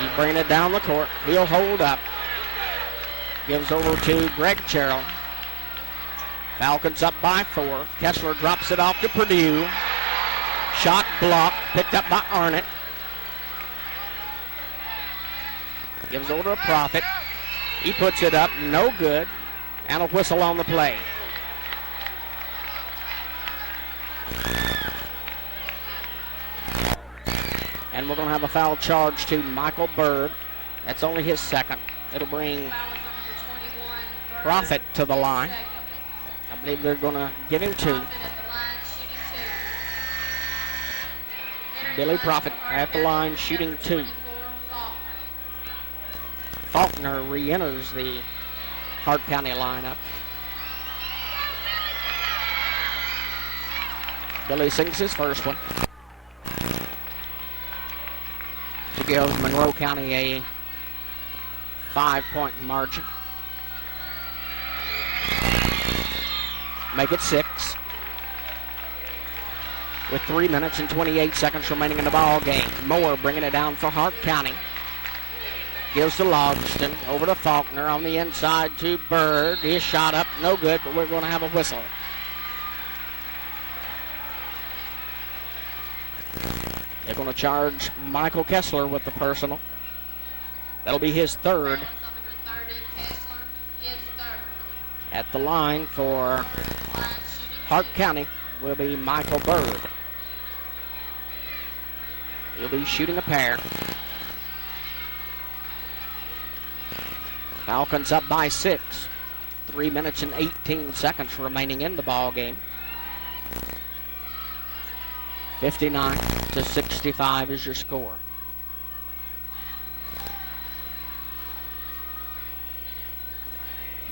He's bringing it down the court. He'll hold up. Gives over to Greg Carroll. Falcons up by 4. Kessler drops it off to Purdue. Shot blocked, picked up by Arnott. Gives over to Profit. He puts it up, no good. And a whistle on the play. And we're going to have a foul charge to Michael Bird. That's only his second. It'll bring Profit to the line. I believe they're going to give him 2. Billy Profit at the line shooting 2. Faulkner re-enters the Hart County lineup. Billy sinks his first one to give Monroe County a 5-point margin. Make it 6. With 3 minutes and 28 seconds remaining in the ball game. Moore bringing it down for Hart County. Gives to Logston, over to Faulkner on the inside to Bird. His shot up, no good, but we're going to have a whistle. They're going to charge Michael Kessler with the personal. That'll be his 3rd. At the line for Hart County will be Michael Bird. He'll be shooting a pair. Falcons up by 6. 3 minutes and 18 seconds remaining in the ball game. 59-65 is your score.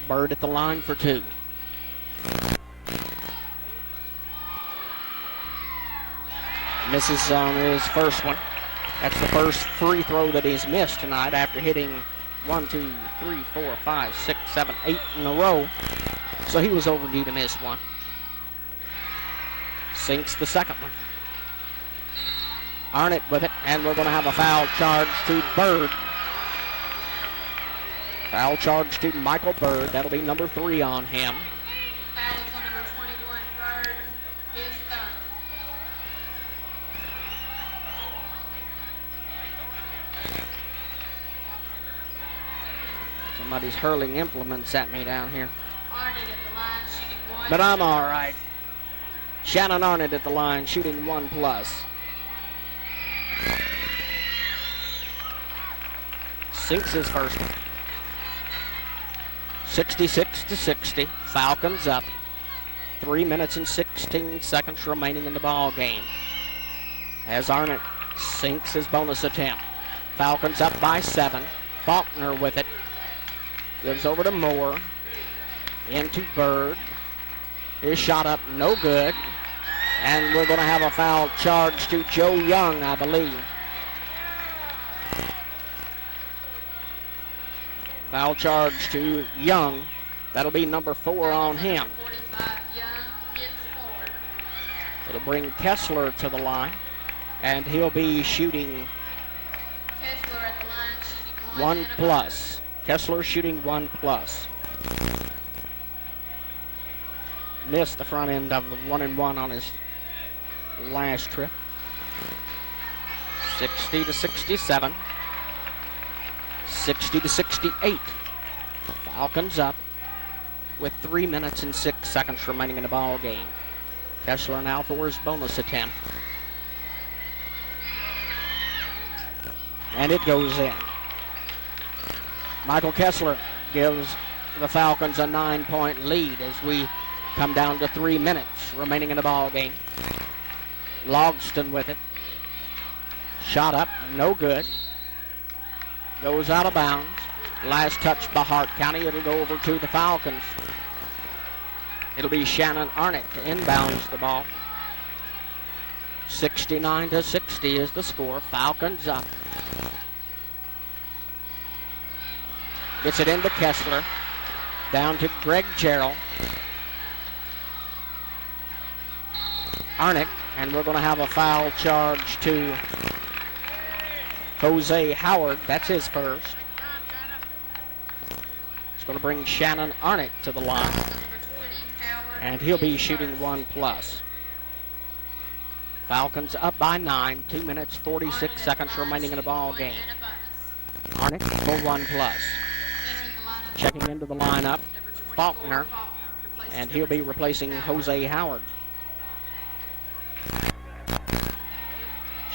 Bird at the line for 2. Misses on his first one. That's the first free throw that he's missed tonight after hitting 1, 2, 3, 4, 5, 6, 7, 8 in a row. So he was overdue to miss one. Sinks the second one. Arnott with it, and we're going to have a foul charge to Bird. Foul charge to Michael Bird. That'll be number 3 on him. Foul is on number 21, Bird, his third. Somebody's hurling implements at me down here. Arnott at the line, shooting 1. But I'm all right. Shannon Arnott at the line, shooting 1+. Sinks his first one. 66-60. Falcons up. 3 minutes and 16 seconds remaining in the ball game. As Arnott sinks his bonus attempt. Falcons up by 7. Faulkner with it. Gives over to Moore. Into Bird. His shot up, no good. And we're going to have a foul charge to Joe Young, I believe. Foul charge to Young. That'll be number 4 on him. 45, Young hits 4. It'll bring Kessler to the line. And he'll be shooting Kessler at the line, shooting 1+. Kessler shooting 1+. Missed the front end of the 1-and-1 on his last trip. 60-67. 60-68. Falcons up with 3 minutes and 6 seconds remaining in the ball game. Kessler now for his bonus attempt. And it goes in. Michael Kessler gives the Falcons a 9-point lead as we come down to 3 minutes remaining in the ball game. Logston with it. Shot up, no good. Goes out of bounds. Last touch by Hart County. It'll go over to the Falcons. It'll be Shannon Arnott to inbounds the ball. 69-60 is the score. Falcons up. Gets it into Kessler. Down to Greg Gerald. Arnott, and we're going to have a foul charge to Jose Howard, that's his first. It's going to bring Shannon Arnott to the line. And he'll be shooting 1+. Falcons up by 9, 2 minutes, 46 seconds remaining in the ball game. Arnott for 1+. Checking into the lineup, Faulkner, and he'll be replacing Jose Howard.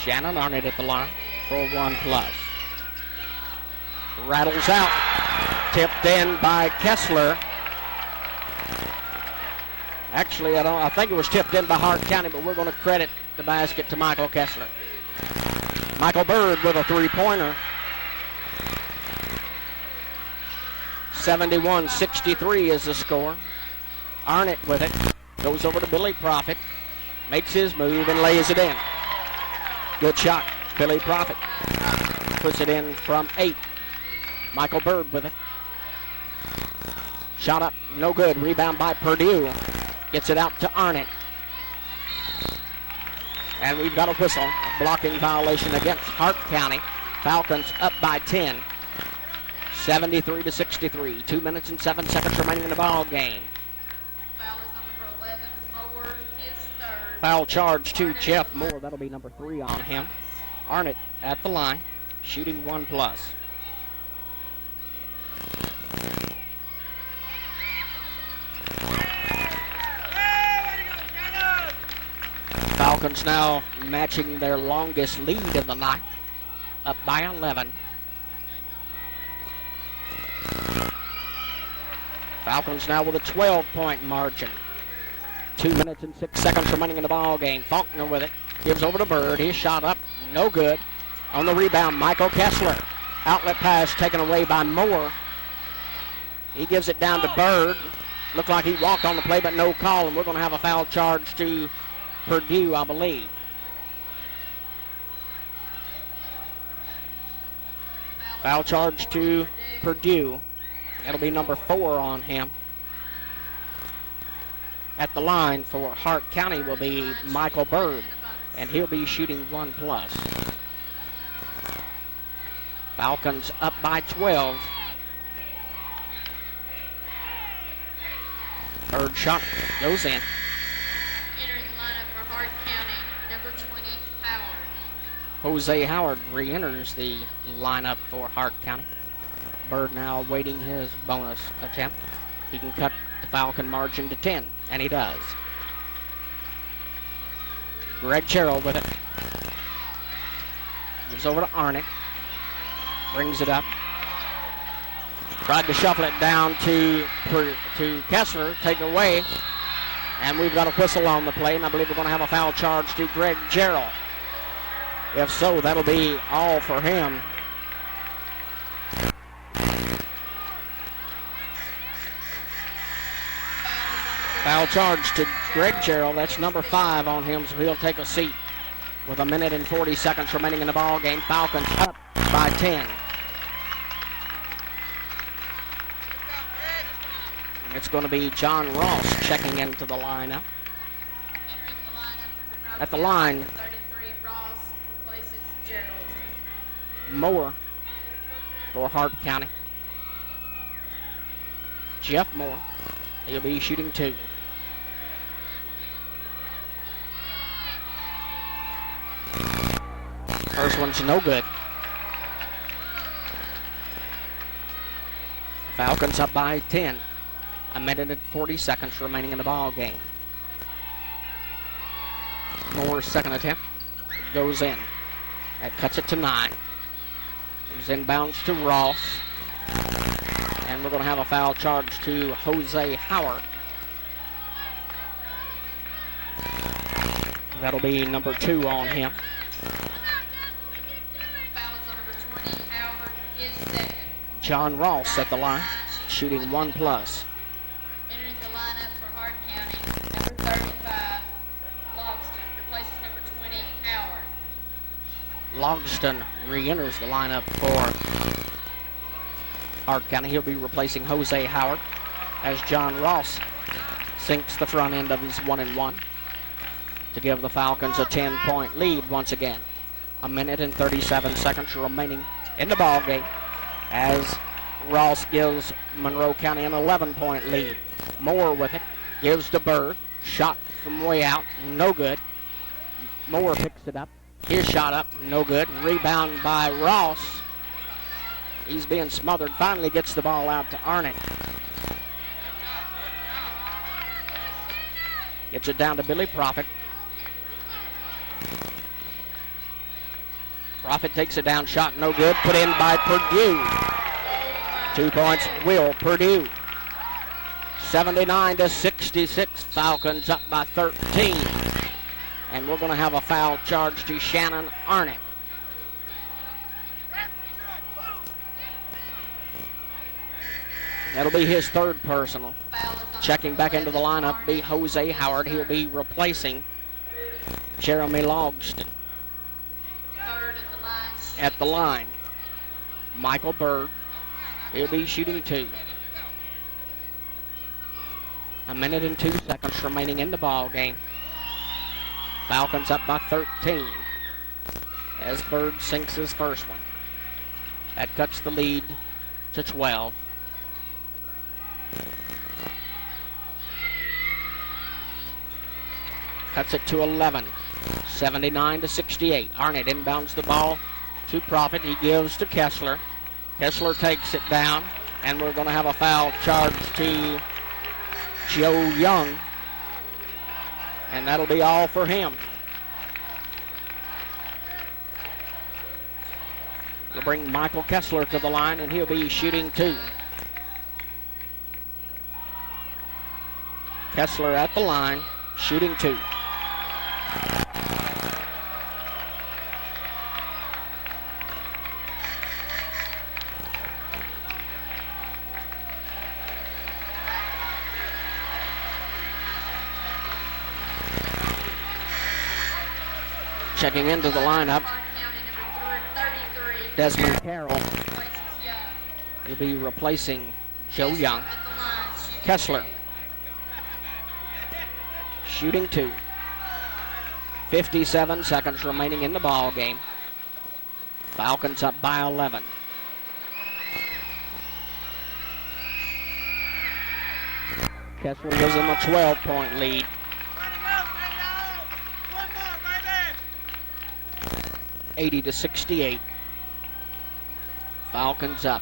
Shannon Arnott at the line for 1+. Rattles out, tipped in by Kessler. Actually, I think it was tipped in by Hart County, but we're going to credit the basket to Michael Kessler. Michael Bird with a three-pointer. 71-63 is the score. Arnott with it. Goes over to Billy Profit. Makes his move and lays it in. Good shot. Billy Profit puts it in from 8. Michael Bird with it. Shot up. No good. Rebound by Purdue. Gets it out to Arnott. And we've got a whistle. A blocking violation against Hart County. Falcons up by 10. 73-63. 2 minutes and 7 seconds remaining in the ball game. Foul is on number 11, Moore, his third. Foul charge to Jeff Moore. That'll be number 3 on him. Arnott at the line, shooting 1+. Falcons now matching their longest lead of the night, up by 11. Falcons now with a 12-point margin. 2 minutes and 6 seconds remaining in the ball game. Faulkner with it, gives over to Bird. His shot up, no good. On the rebound, Michael Kessler. Outlet pass taken away by Moore. He gives it down to Bird. Looked like he walked on the play, but no call, and we're going to have a foul charge to Purdue, I believe. Foul charge to Purdue. That'll be number 4 on him. At the line for Hart County will be Michael Bird, and he'll be shooting 1+. Falcons up by 12. Third shot goes in. Entering the lineup for Hart County, number 20, Howard. Jose Howard re-enters the lineup for Hart County. Bird now awaiting his bonus attempt. He can cut the Falcon margin to 10, and he does. Greg Gerald with it. Moves over to Arnott. Brings it up. Tried to shuffle it down to Kessler, taken away. And we've got a whistle on the play, and I believe we're going to have a foul charge to Greg Gerald. If so, that'll be all for him. Foul charge to Greg Gerald. That's number 5 on him, so he'll take a seat. With a minute and 40 seconds remaining in the ball game, Falcons up by 10. And it's going to be John Ross checking into the lineup. At the line, 33, Ross replaces Gerald. Moore for Hart County. Jeff Moore. He'll be shooting 2. First one's no good. Falcons up by 10. A minute and 40 seconds remaining in the ball game. Moore's second attempt goes in. That cuts it to 9. Goes inbounds to Ross. And we're going to have a foul charge to Jose Howard. That'll be number 2 on him. Foul is on number 20, Howard, his second. John Ross at the line, shooting 1+. Entering the lineup for Hart County, number 35, Logston replaces number 20, Howard. Logston re-enters the lineup for Hart County. He'll be replacing Jose Howard as John Ross sinks the front end of his 1-and-1 to give the Falcons a 10-point lead once again. A minute and 37 seconds remaining in the ball game as Ross gives Monroe County an 11-point lead. Moore with it, gives to Bird. Shot from way out, no good. Moore picks it up. His shot up, no good. Rebound by Ross. He's being smothered. Finally gets the ball out to Arnott. Gets it down to Billy Profit. Profit takes it down, shot no good. Put in by Purdue. 2 points, Will Purdue. 79-66. Falcons up by 13. And we're going to have a foul charge to Shannon Arnott. That'll be his third personal. Checking back into the lineup be Jose Howard. He'll be replacing Jeremy Logston. At the line, Michael Bird. He'll be shooting 2. A minute and 2 seconds remaining in the ball game. Falcons up by 13 as Bird sinks his first one. That cuts the lead to 12. Cuts it to 11. 79-68. Arnott inbounds the ball to Profit. He gives to Kessler. Kessler takes it down, and we're going to have a foul charge to Joe Young, and that'll be all for him. We'll bring Michael Kessler to the line, and he'll be shooting 2. Kessler at the line, shooting 2. Checking into the lineup, Desmond Carroll. He'll be replacing Joe Young. Kessler, shooting 2. 57 seconds remaining in the ball game. Falcons up by 11. Kessler gives them a 12-point lead. 80-68. Falcons up.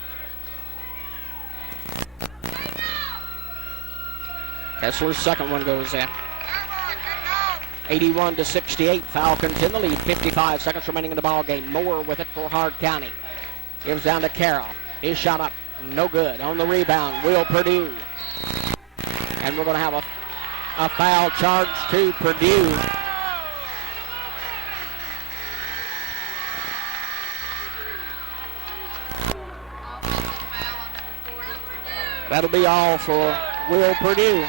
Kessler's second one goes in. 81-68. Falcons in the lead. 55 seconds remaining in the ball game. Moore with it for Hart County. Gives down to Carroll. His shot up, no good. On the rebound, Will Purdue. And we're going to have a foul charge to Purdue. That'll be all for Will Purdue.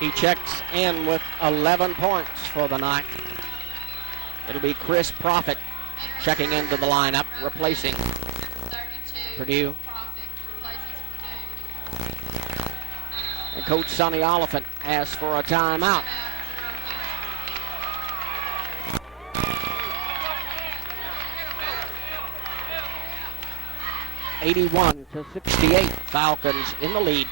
He checks in with 11 points for the night. It'll be Chris Profit checking into the lineup, replacing Purdue. And Coach Sonny Oliphant asks for a timeout. (81-68). Falcons in the lead.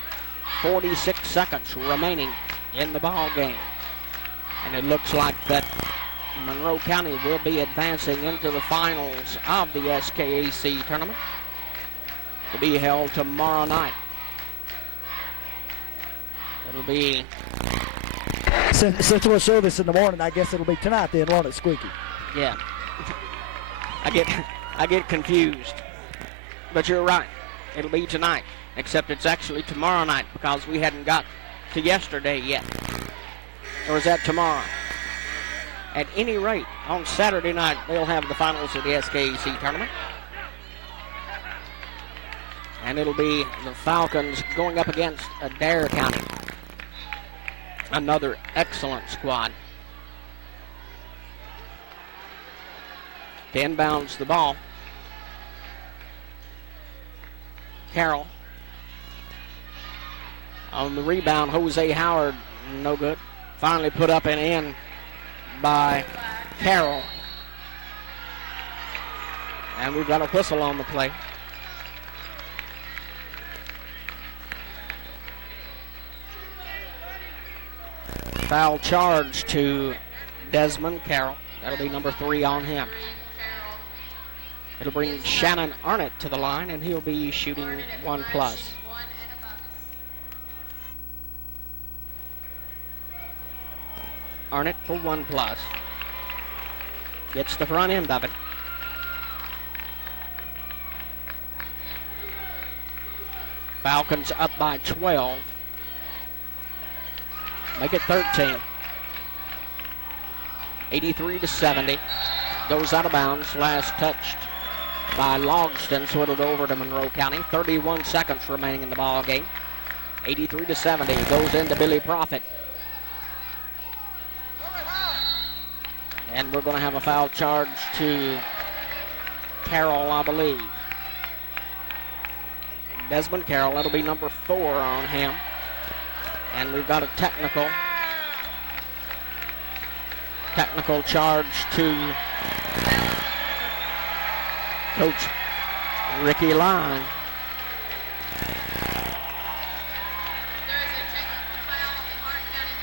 46 seconds remaining in the ball game. And it looks like that Monroe County will be advancing into the finals of the SKAC tournament to be held tomorrow night. It'll be... Since we'll show this in the morning, I guess it'll be tonight then, won't it, Squeaky? Yeah. I get confused. But you're right. It'll be tonight, except it's actually tomorrow night because we hadn't got to yesterday yet. Or is that tomorrow? At any rate, on Saturday night, they'll have the finals of the SKAC tournament. And it'll be the Falcons going up against Adair County. Another excellent squad. To inbounds the ball. Carroll. On the rebound, Jose Howard, no good. Finally put up and in by Carroll. And we've got a whistle on the play. Foul charge to Desmond Carroll. That'll be number 3 on him. It'll bring Shannon Arnott to the line, and he'll be shooting 1+. Arnott for 1+. Gets the front end of it. Falcons up by 12. Make it 13. 83-70. Goes out of bounds. Last touched by Logston, so it'll go over to Monroe County. 31 seconds remaining in the ball game. 83-70. Goes into Billy Profit. And we're going to have a foul charge to Carroll, I believe. Desmond Carroll, that'll be number 4 on him. And we've got a technical charge to Coach Ricky Line. There is a technical foul on the Hart County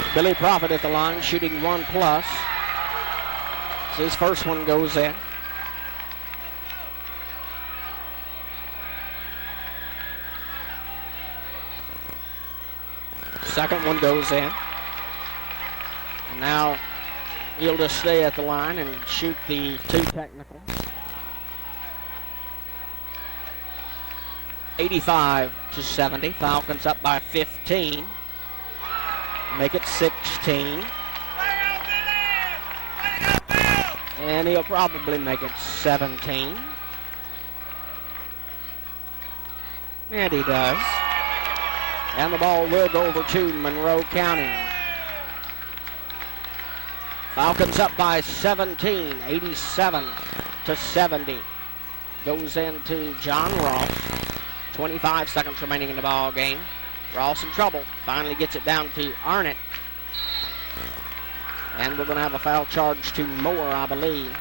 bench. Billy Profit at the line, shooting 1+. So his first one goes in. Second one goes in. And now he'll just stay at the line and shoot the 2 technicals. 85-70. Falcons up by 15. Make it 16. And he'll probably make it 17. And he does. And the ball will go over to Monroe County. Falcons up by 17, 87-70. Goes into John Ross. 25 seconds remaining in the ball game. Ross in trouble. Finally gets it down to Arnott. And we're going to have a foul charge to Moore, I believe.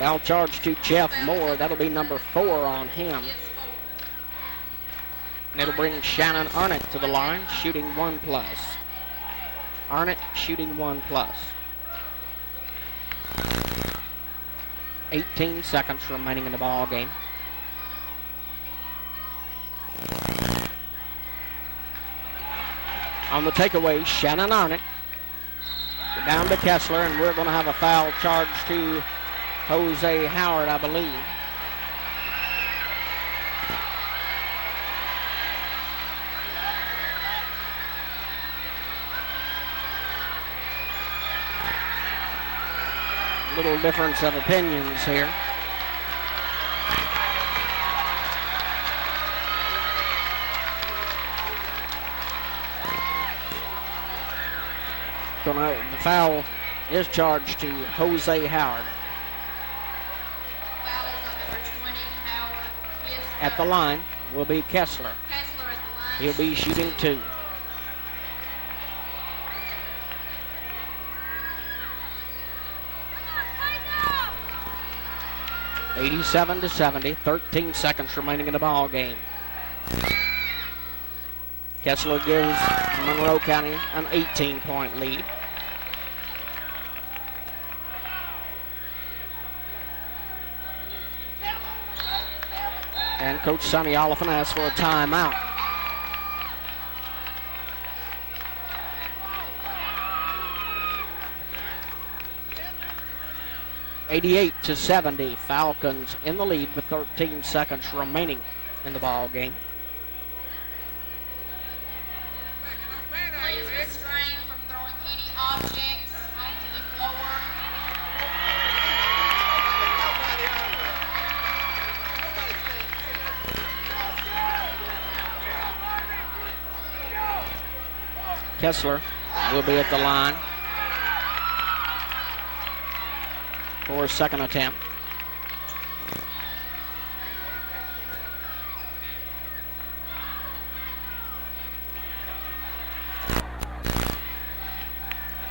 Foul charge to Jeff Moore. That'll be number 4 on him. And it'll bring Shannon Arnott to the line, shooting 1+. Arnott shooting 1+. 18 seconds remaining in the ball game. On the takeaway, Shannon Arnott. Down to Kessler, and we're going to have a foul charge to Jose Howard, I believe. Little difference of opinions here. The foul is charged to Jose Howard. Foul is on number 20, Howard. At the line will be Kessler. Kessler at the line. He'll be shooting 2. $87-70, 13 seconds remaining in the ball game. Kessler gives Monroe County an 18-point lead. And Coach Sonny Oliphant asks for a timeout. $88-70, Falcons in the lead with 13 seconds remaining in the ball game. Please restrain from throwing any objects onto the floor. Kessler will be at the line for his second attempt.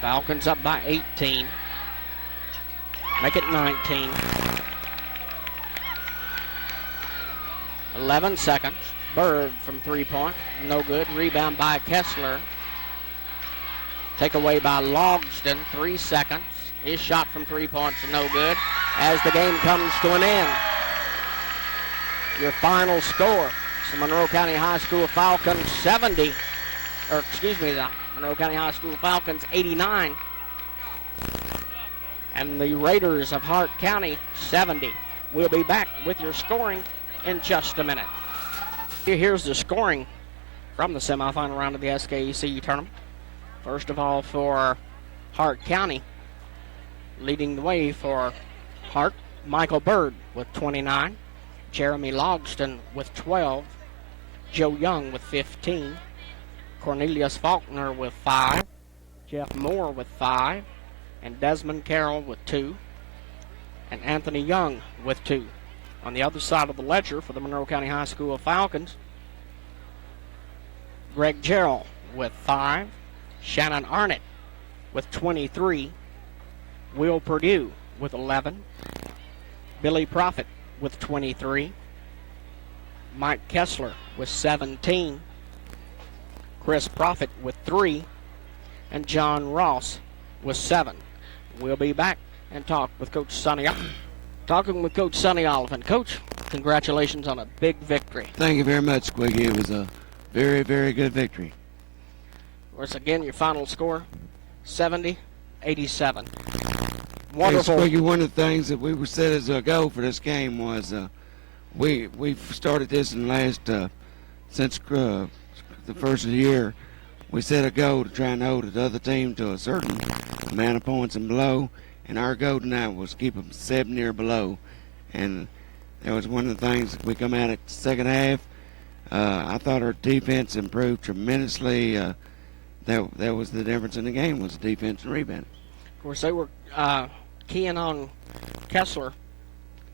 Falcons up by 18. Make it 19. 11 seconds. Bird from 3-point. No good. Rebound by Kessler. Take away by Logston. 3 seconds. His shot from 3 points no good as the game comes to an end. Your final score. The Monroe County High School Falcons 70. The Monroe County High School Falcons 89. And the Raiders of Hart County 70. We'll be back with your scoring in just a minute. Here's the scoring from the semifinal round of the SKAC tournament. First of all, for Hart County, leading the way for Hart, Michael Bird with 29, Jeremy Logston with 12, Joe Young with 15, Cornelius Faulkner with 5, Jeff Moore with 5, and Desmond Carroll with 2, and Anthony Young with 2. On the other side of the ledger for the Monroe County High School Falcons, Greg Gerald with 5, Shannon Arnett with 23, Will Purdue with 11, Billy Profit with 23, Mike Kessler with 17, Chris Profit with 3, and John Ross with 7. We'll be back and talk with Coach Sonny. Talking with Coach Sonny Oliphant. Coach, congratulations on a big victory. Thank you very much, Squiggy. It was a very, very good victory. Once again, your final score, 70-87. Wonderful. Hey, Squiggy, one of the things that we were set as a goal for this game was we've started this in the last, since the first of the year, we set a goal to try and hold the other team to a certain amount of points and below, and our goal tonight was keep them 70 or below, and that was one of the things that we come out at the second half. I thought our defense improved tremendously. That was the difference in the game, was defense and rebounding. Of course, they were keying on Kessler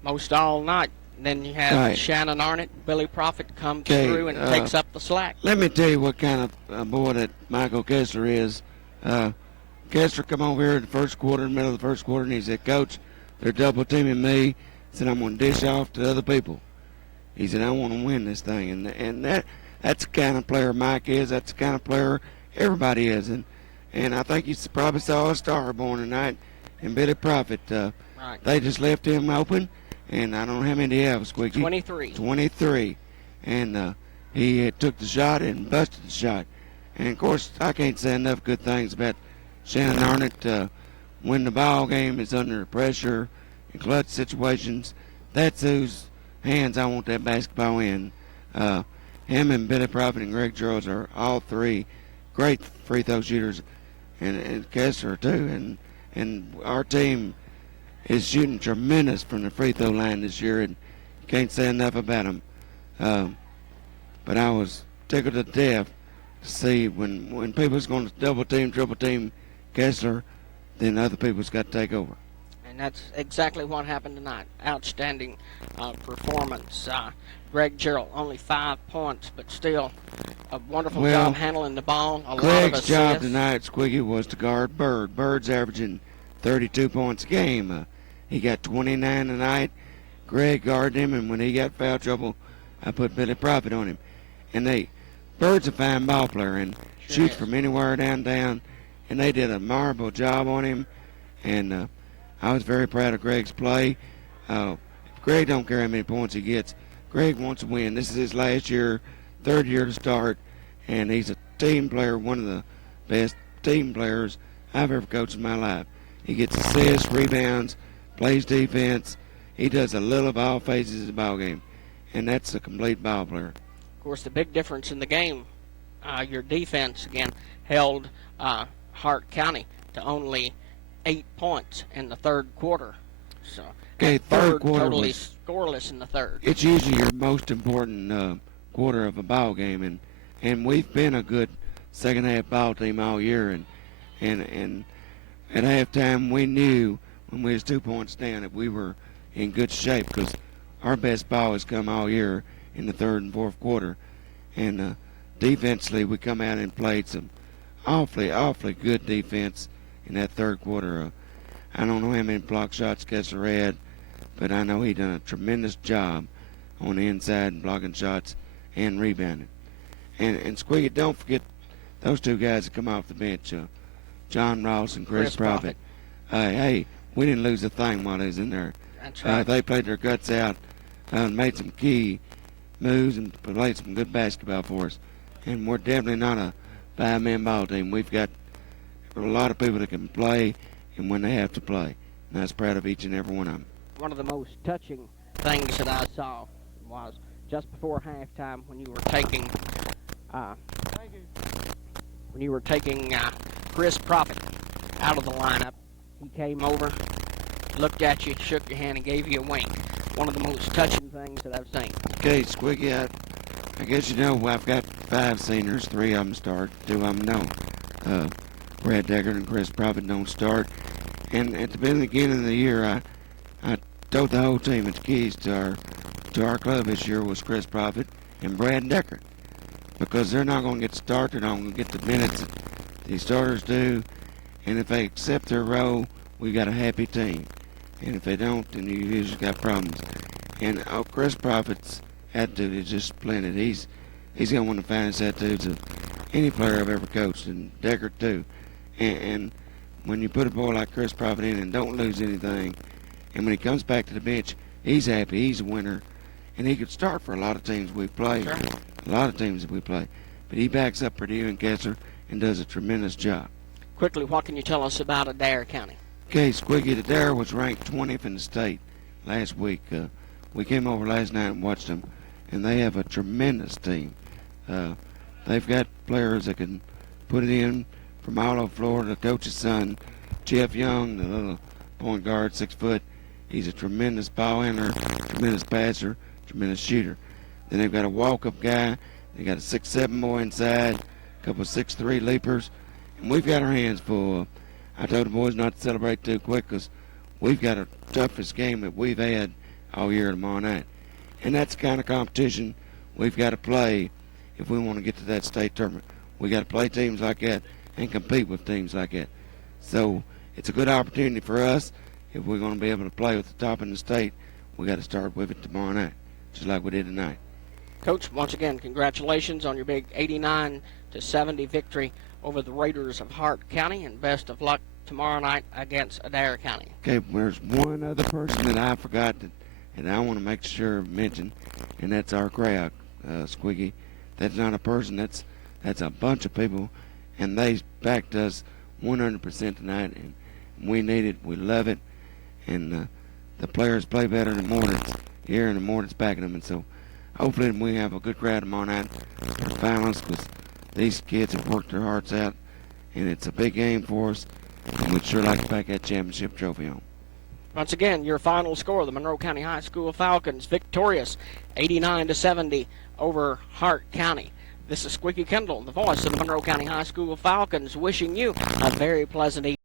most all night. Then you have right. Shannon Arnett, Billy Profit comes through and takes up the slack. Let me tell you what kind of boy that Michael Kessler is. Kessler come over here in the first quarter, in the middle of the first quarter, and he said, "Coach, they're double teaming me." He said, "I'm going to dish off to other people." He said, "I want to win this thing." And that's the kind of player Mike is. That's the kind of player everybody is. And I think you probably saw a star born tonight in Billy Profit. Right. They just left him open. And I don't know how many he have, Squeaky. 23. 23. And he took the shot and busted the shot. And, of course, I can't say enough good things about Shannon Arnett. When the ball game is under pressure in clutch situations, that's whose hands I want that basketball in. Him and Billy Profit and Greg Charles are all three great free throw shooters, and Kessler, too. And our team is shooting tremendous from the free throw line this year, and can't say enough about him. But I was tickled to death to see when people's going to double team, triple team Kessler, then other people's got to take over. And that's exactly what happened tonight. Outstanding performance. Greg Gerald, only 5 points, but still a wonderful job handling the ball. Greg's job tonight, Squiggy, was to guard Bird. Bird's averaging 32 points a game. He got 29 tonight. Greg guarded him, and when he got foul trouble, I put Billy Profit on him. And Bird's a fine ball player and shoots from anywhere downtown, and they did a marvelous job on him. And I was very proud of Greg's play. Greg don't care how many points he gets. Greg wants to win. This is his last year, third year to start, and he's a team player, one of the best team players I've ever coached in my life. He gets assists, rebounds, plays defense. He does a little of all phases of the ball game, and that's a complete ball player. Of course, the big difference in the game, your defense, again, held Hart County to only 8 points in the third quarter. So, third quarter totally scoreless in the third. It's usually your most important quarter of a ball game, and we've been a good second half ball team all year, and at halftime we knew when we was 2 points down that we were in good shape because our best ball has come all year in the third and fourth quarter, and defensively we come out and played some awfully good defense in that third quarter. I don't know how many block shots Kessler had, but I know he done a tremendous job on the inside blocking shots and rebounding. And Squiggy, don't forget those two guys that come off the bench, John Ross and Chris Profit. Hey, we didn't lose a thing while they was in there. That's right. They played their guts out, made some key moves, and played some good basketball for us. And we're definitely not a five-man ball team. We've got a lot of people that can play, and when they have to play. And I was proud of each and every one of them. One of the most touching things that I saw was just before halftime when you were taking Chris Profit out of the lineup. He came over, looked at you, shook your hand, and gave you a wink. One of the most touching things that I've seen. Okay, Squiggy, I guess you know I've got 5 seniors. 3 of them start, 2 of them don't. Brad Deckard and Chris Profit don't start. And at the beginning of the year, I told the whole team that the keys to our club this year was Chris Profit and Brad Deckard, because they're not going to get the start. They're not going to get the minutes that these starters do. And if they accept their role, we got a happy team. And if they don't, then you usually got problems. And Chris Profit's attitude is just splendid. He's got one of the finest attitudes of any player I've ever coached, and Deckard too. And when you put a boy like Chris Profit in and don't lose anything, and when he comes back to the bench, he's happy, he's a winner, and he could start for a lot of teams we play, Sure. a lot of teams that we play. But he backs up Purdue and Kessler and does a tremendous job. Quickly, what can you tell us about Adair County? Okay, Squiggy, Adair was ranked 20th in the state last week. We came over last night and watched them, and they have a tremendous team. They've got players that can put it in from all over Florida. The coach's son, Jeff Young, the little point guard, 6 foot. He's a tremendous ball handler, tremendous passer, tremendous shooter. Then they've got a walk-up guy. They got a 6'7" boy inside, a couple of 6'3" leapers. And we've got our hands full. I told the boys not to celebrate too quick because we've got a toughest game that we've had all year tomorrow night. And that's the kind of competition we've got to play if we want to get to that state tournament. We got to play teams like that and compete with teams like that. So it's a good opportunity for us. If we're going to be able to play with the top in the state, we got to start with it tomorrow night, just like we did tonight. Coach, once again, congratulations on your big 89-70 victory over the Raiders of Hart County, and best of luck tomorrow night against Adair County. Okay, there's one other person that I forgot that I want to make sure of mention, and that's our crowd, Squiggy. That's not a person, that's a bunch of people, and they backed us 100% tonight, and we need it, we love it, and the players play better in the mornings here, and the mornings backing them, and so hopefully we have a good crowd tomorrow night for finals, because these kids have worked their hearts out, and it's a big game for us, and we'd sure like to pack that championship trophy home. Once again, your final score, the Monroe County High School Falcons victorious 89-70 over Hart County. This is Squeaky Kendall, the voice of the Monroe County High School Falcons, wishing you a very pleasant evening.